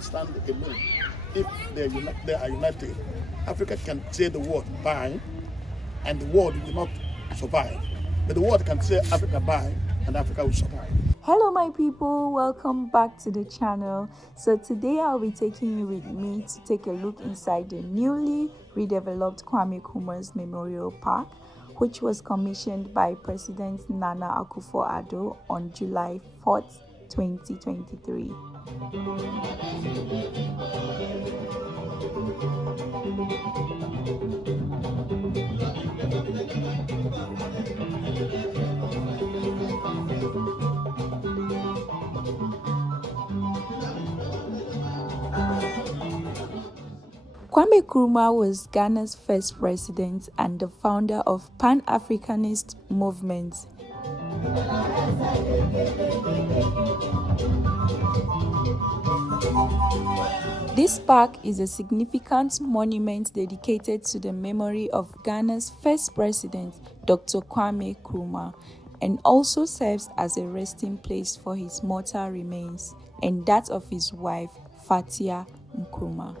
can stand alone. If they are united, Africa can say the word bye, and the world will not survive. But the world can say Africa bye, and Africa will survive. Hello my people, welcome back to the channel. So today I'll be taking you with me to take a look inside the newly redeveloped Kwame Nkrumah's Memorial Park, which was commissioned by President Nana Akuffo Addo on July 4th, 2023. Kwame Nkrumah was Ghana's first president and the founder of Pan-Africanist movement. This park is a significant monument dedicated to the memory of Ghana's first president, Dr. Kwame Nkrumah, and also serves as a resting place for his mortal remains and that of his wife, Fathia Nkruma.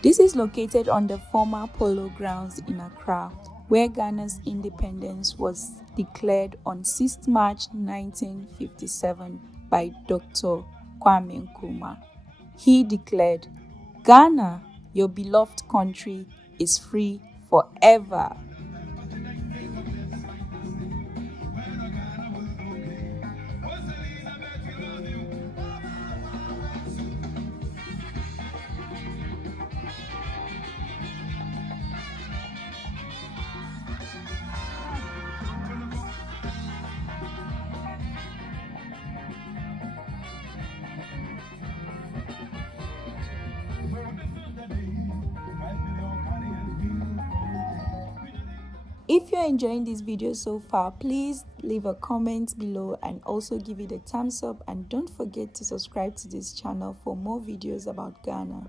This is located on the former polo grounds in Accra, where Ghana's independence was declared on 6th March 1957 by Dr. Kwame Nkrumah. He declared, "Ghana, your beloved country, is free forever." If you're enjoying this video so far, please leave a comment below and also give it a thumbs up, and don't forget to subscribe to this channel for more videos about Ghana.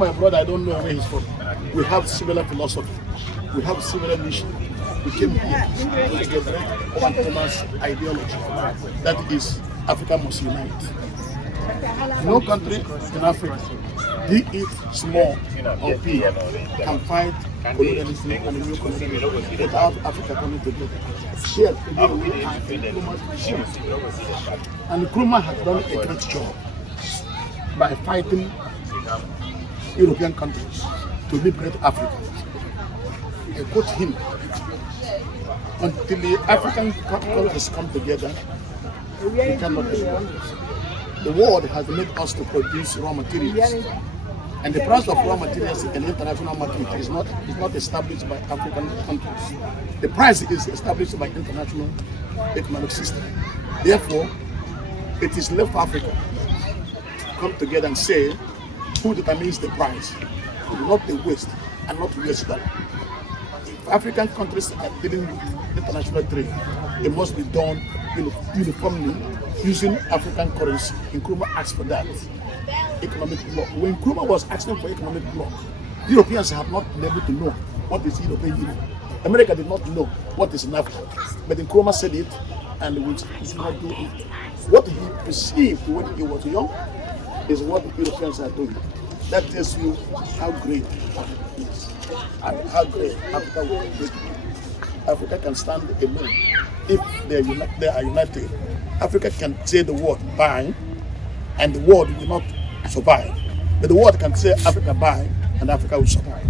my brother, I don't know where he's from. We have similar philosophy. We have similar mission. We came here to celebrate Kwame Nkrumah's ideology. That is, Africa must unite. No country in Africa, be it small or big, can fight colonialism and new colonialism without Africa coming together. Here today we have Nkrumah's vision. And Nkrumah has done a great job by fighting European countries to liberate Africa. I quote him, until the African countries come together, we cannot do it. The world has made us to produce raw materials, and the price of raw materials in the international market is not established by African countries. The price is established by international economic system. Therefore, it is left for Africa to come together and say who determines the price, not the West and not US dollar. If African countries are dealing with international trade, it must be done uniformly using African currency. Nkrumah asked for that. Economic bloc. When Nkrumah was asking for economic bloc, Europeans have not been able to know what is European Union. America did not know what is NAFTA. But Nkrumah said it, and we should not do it. What he perceived when he was young is what the Europeans are doing. That tells you how great Africa is and how great Africa will be. Africa can stand alone. If they are united, Africa can say the word buy, and the world will not survive. But the world can say Africa buy, and Africa will survive.